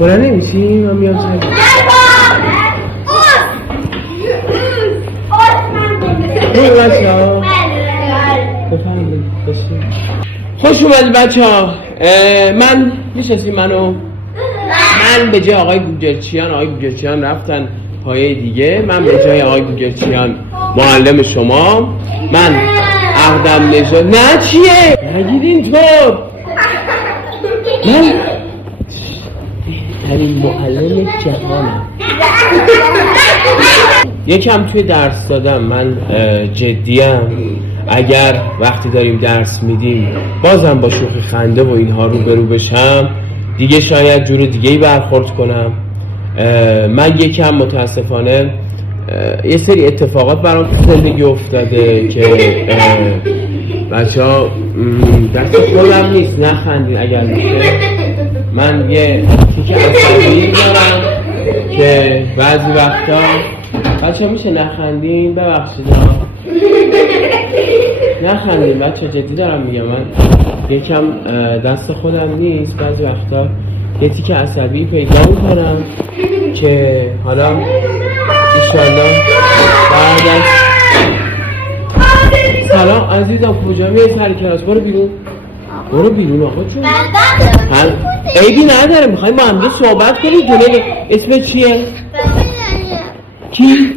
بلند نمیشی؟ من میام سر این بچه ها بفرمایید باشید. خوش اومدید بچه ها. من میشناسید منو؟ من به جای آقای گوگلچیان رفتن پایه دیگه. من به جای آقای گوگلچیان معلم شما. من اقدم نژاد. نه چیه؟ نگید اینطور. من بهترین معلم جهانم. یکم توی درس دادم من جدیم. اگر وقتی داریم درس میدیم بازم با شوخی خنده و اینها روبرو بشم دیگه شاید جور دیگه‌ای برخورد کنم. من یکم متاسفانه یه سری اتفاقات برام تو زندگی افتاده که بچه ها دست خودم نیست، نخندین اگر میشه. من یه تیک عصبی دارم که بعضی وقتا بچه ها میشه نخندین، ببخشید نخندین بچه، جدی دارم میگم. من یکم دست خودم نیست، بعضی وقتا یه تیک عصبی پیدا میکنم که حالا انشالله بعد از سلام عزیزم کجا میای سر کلاس؟ برو بیرون آقا جون. عیبی نداره، میخوایم با هم دیگه صحبت کنیم. جلوی اسمت چیه؟ کی؟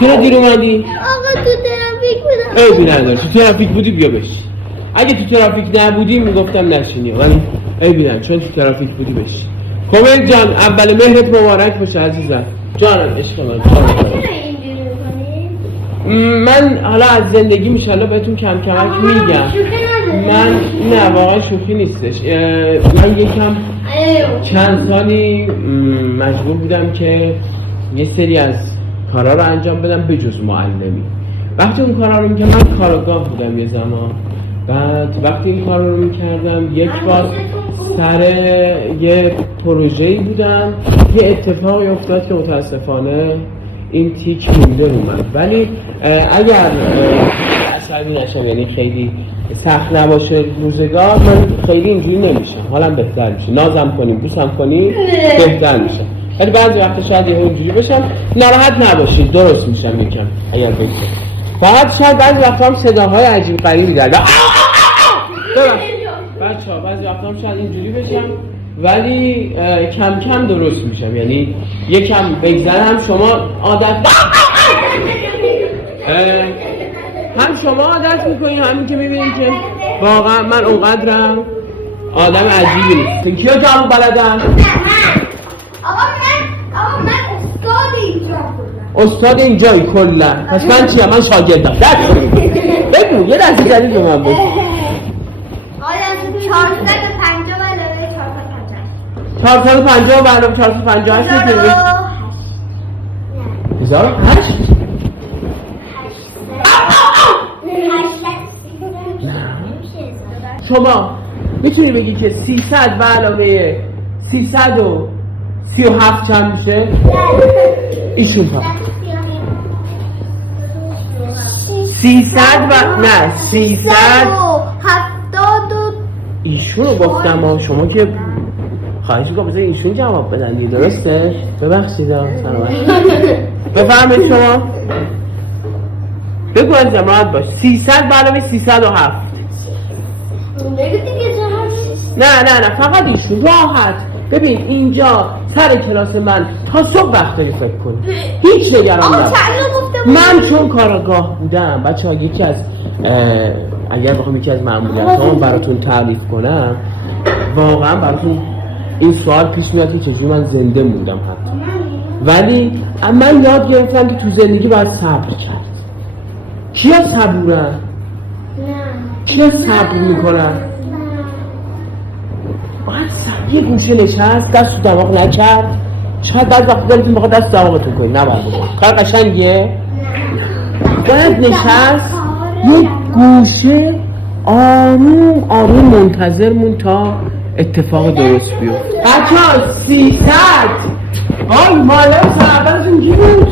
چرا دیر اومدی؟ آقا تو ترافیک بودم. عیبی نداره، تو ترافیک بودی بیا بشی. اگه تو ترافیک نبودی میگفتم نشینی، ولی عیبی نداره چون تو ترافیک بودی بشی. کامل جان اول مهرت مبارک باشه عزیزم. جانم عشق من حالا از زندگی میشالله بهتون کم کمک میگم. من نه واقعا شوخی نیستش. من یکم چند سالی مجبور بودم که یه سری از کارا رو انجام بدم به جز معلمی. وقتی اون کارا رو میکردم من کارآگاه بودم یه زمان. بعد وقتی این کار رو میکردم یک بار سر یه پروژه‌ای بودم، یه اتفاقی افتاد که متاسفانه این تیک مونده رو من. ولی اگر عصبی نشم یعنی خیلی سخت نباشه روزگار، من خیلی اینجوری نمیشم، حالم بهتر میشه. نازم کنیم بوسم کنیم بهتر میشه. ولی بعضی وقتا شاید یه اینجوری بشم. ناراحت نباشید درست میشم یکم اگر بگم. فقط شاید بعضی وقتا هم صداهای عجیب غریبی داره. بچه‌ها بعضی وقتا هم شاید اینجوری بشم ولی کم کم درست میشم. یعنی یکم بگذرم شما عادت هم شما عادت میکنید، همین که میبینید که واقعا من اونقدرم آدم عجیبی نیستم. کیا جامو بلدن؟ آقا من استاد اینجایی کلا. پس من چیم؟ من شاگردم. بگو یه دستی جدید به من بگو. 450 برنامه 458 میتونی 1008 شما میتونی بگی که 300 به علاوه 337 چند میشه؟ ایشون فقط 300 و نه 300 ایشون رو گفتم. شما که خواهش میکنم بذاری ایشون جواب بدن دیگه، درسته؟ ببخشید سلامت. بفرمایید شما بگو عزیزم راحت باش. 300 به علاوه 307 نه فقط ایشون راحت. ببین اینجا سر کلاس من تا صبح وقت داری فکر کنی، هیچ نگران نباش. من چون کارآگاه بودم بچه‌ها یکی از اگر بخوام یکی از مأموریت‌هام براتون تعریف کنم، واقعا براتون این سوال پیش میاد که چجوری من زنده موندم حتی. ولی من یاد گرفتم که تو زندگی باید صبر کرد. کیا صبورن؟ کیا صبر میکنن؟ باید صبر. یه گوشه نشست دست تو دماغ نکرد. شاید بعض وقت دارید میخواد دست دماغتون کنید، نباید بکنید. کار قشنگیه؟ باید نشست یه گوشه آروم منتظر مون تا اتفاق درست بیفت. بچه‌ها 300 آی معلم اولتون کی بود؟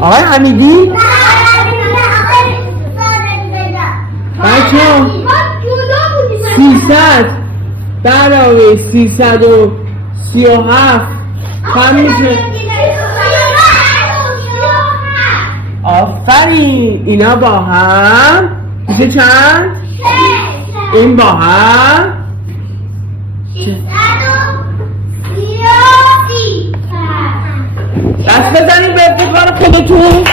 آقای حمیدی؟ بچه‌ها 300 علاوه 337 کم میشه. آفرین. اینا با هم میشه چند؟ این با هم دست بزنید به افتخار خودتون.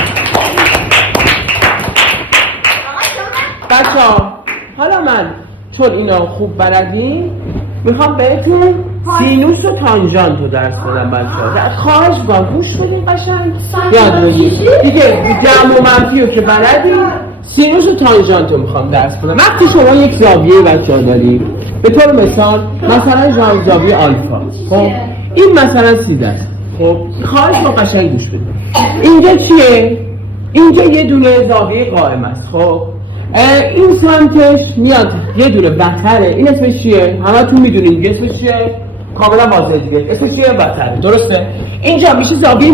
بچه‌ها حالا من چون اینا خوب بلدین میخوام بهتون سینوس و تانژانت رو درس بدم بچه‌ها. خواهش می‌کنم گوش بدین قشنگ یاد بگیرید دیگه. جمع و منفی رو که بلدین سینوس و تانژانت رو میخوام درس بدم. وقتی شما یک زاویه بچه‌ها دارید به طور مثال مثلا زاویه آلفا، خب این مثلا 13 است. خب خواهش با قشنگ گوش بدید. اینجا چیه؟ اینجا یه دونه زاویه قائم است. خب این سمتش میاد یه دونه وتره. این اسمش چیه؟ همتون میدونید اسمش چیه؟ کاملا واضحه دیگه. اسمش چیه؟ وتره. درسته؟ اینجا میشه زاویه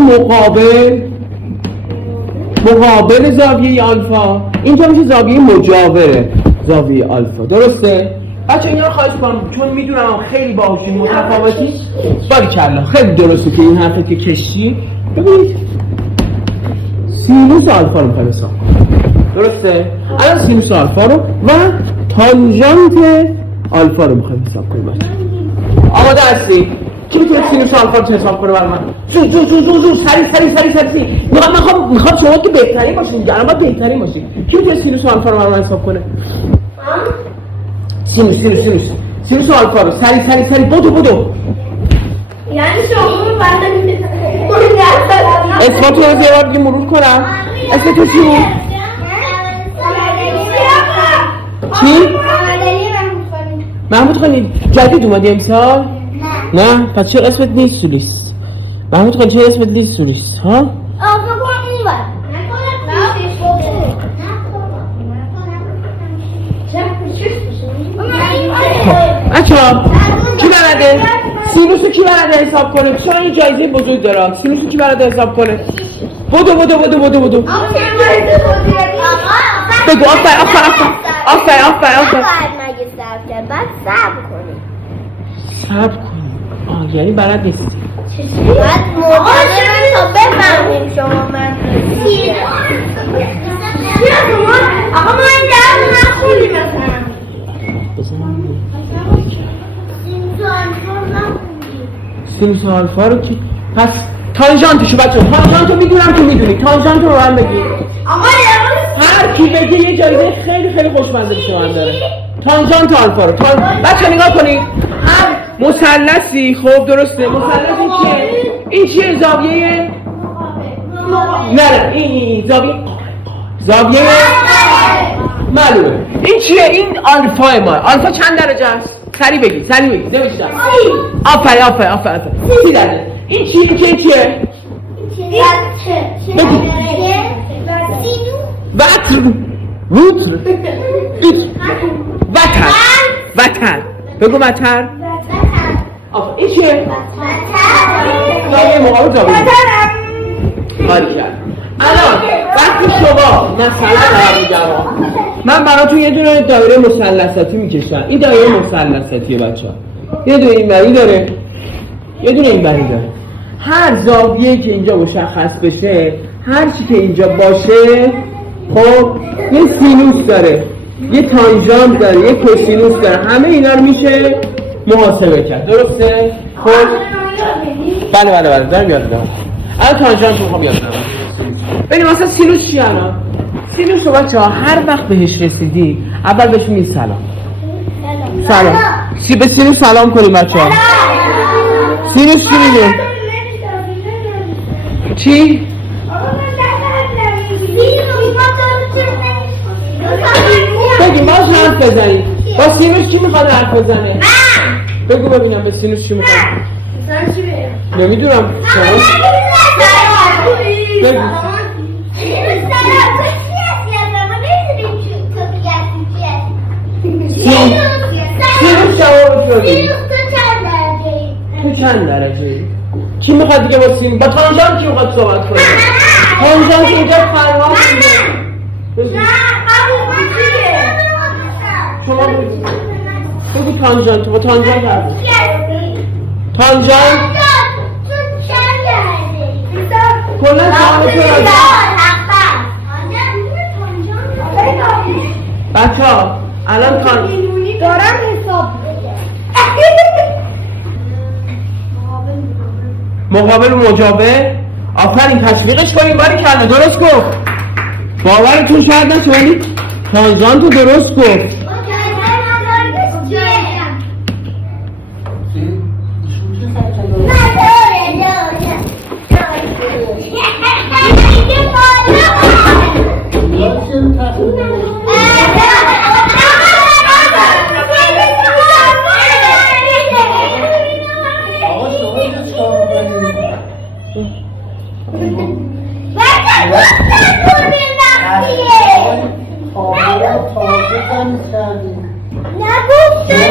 مقابل زاویه آلفا. اینجا میشه زاویه مجاور زاویه آلفا. درسته؟ بچه اینا رو خواهش کنم چون میدونم خیلی باهوشین متفاوتی. باریکلا خیلی درسته که این حرفه که کشی. ببینید سینوس آلفا رو میخوایم حساب کنیم. درسته؟ الان سینوس آلفا رو و تانژانت آلفا رو میخوایم حساب کنیم. آماده هستی؟ کی میتونه سینوس آلفا رو حساب کنه برای من؟ زور سری. میخوام شما که بهترین باشین دیگه. الان باید بهترین باشین. کی میتونه سینوس آلفا رو برای من حساب کنه؟ سینوس آلفا رو سری بدو. یعنی شما بلدین اسمتون رو یه بار دیگه مرور کنم. اسمتون چی بود؟ چی؟ محمود خانی جدید اومدی امسال؟ نه پس چرا اسمت نیست سولیس؟ محمود خانی چرا اسمت نیست سولیس؟ ها؟ بچه‌ها کی بلده؟ سینوسو کی بلده حساب کنه؟ چرا این جایزه بزرگ داره؟ سینوسو کی بلده حساب کنه؟ بدو بگو آفر صبر کنی یعنی بلد نیستی. باید مدرن تا بفهمیم شما من آقا ما این درد نخونیم مثلا سینوس آلفا رو کی؟ پس تانژانتشو بچه تانژانتو میدونم تو میدونی. تانژانتو رو من بگی. هر کی بگه یه جایزه خیلی خوشمزه به من داره. تانژانت آلفا رو بچه نگاه کنید. هر مثلثی خب درسته. مثلث این چیه؟ زاویه نه این زاویه معلومه. این چیه؟ این آلفا ما. آلفا چند درجه است؟ سری بگید نمیشتم. آفر 30 درجه. این چیه؟ وتر بگو وتر. این چیه؟ زاویه مقابل زاویه الان وقتی شما مثلا من براتون یه دونه دایره مثلثاتی میکشم. این دایره مثلثاتیه بچه‌ها. یه دونه اینوری داره یه دونه اینوری داره. هر زاویه‌ای که اینجا مشخص بشه هر چی که اینجا باشه خب یه سینوس داره یه تانژانت داره یه کوسینوس داره. همه اینا رو میشه محاسبه کرد. درسته؟ خب بله دارم یاد میدم. الان تانژانت رو میخوام یاد بدم. ببین مثلا سینوس چیه؟ الان سینوس رو بچه‌ها هر وقت بهش رسیدی اول بهش میگی سلام. به سینوس سلام کنیم بچه‌ها. سینوس چی میگه؟ چی؟ بگیم باش حرف بزنیم. با سینوس کی میخواد حرف بزنه؟ بگو ببینم به سینوس چی میخواد؟ نمیدونم. بگو. سینوس جوابش رو بگیم. تو چند درجه؟ کی میخواد دیگه با سینوس؟ با تانژانت کی میخواد صحبت کنه؟ تانژانت اینجا فرمان میده. شما بگید بگو تانجان، تو با تانجان کرد. تانجان کلا جواب تو راضی. بچه‌ها الان دارم حساب مقابل مجابه. آفرین تشویقش کنیم باری کلمه درست گفت. باورتون شاید نشه ولی تانجان تو درست گفت.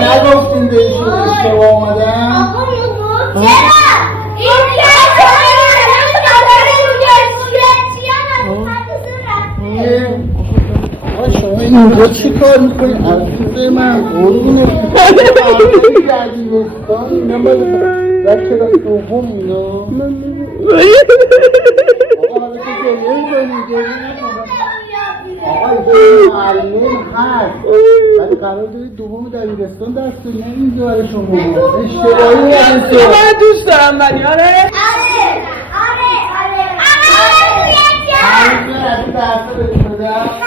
نگفتیم بهشون اشتباه آمدن. شما اینجا چی کار میکنید؟ عزیز من قربونه دبیرستان اینا در کلاس دوم اینا. آقا حالا که گریه میکنی گریه نکنم. آقا این معلم هست ولی قرار دارید دوم دبیرستان دست نه اینجا برای شما اشتباهی من دوست دارم ولی آره هر از این درسته بهتون بدم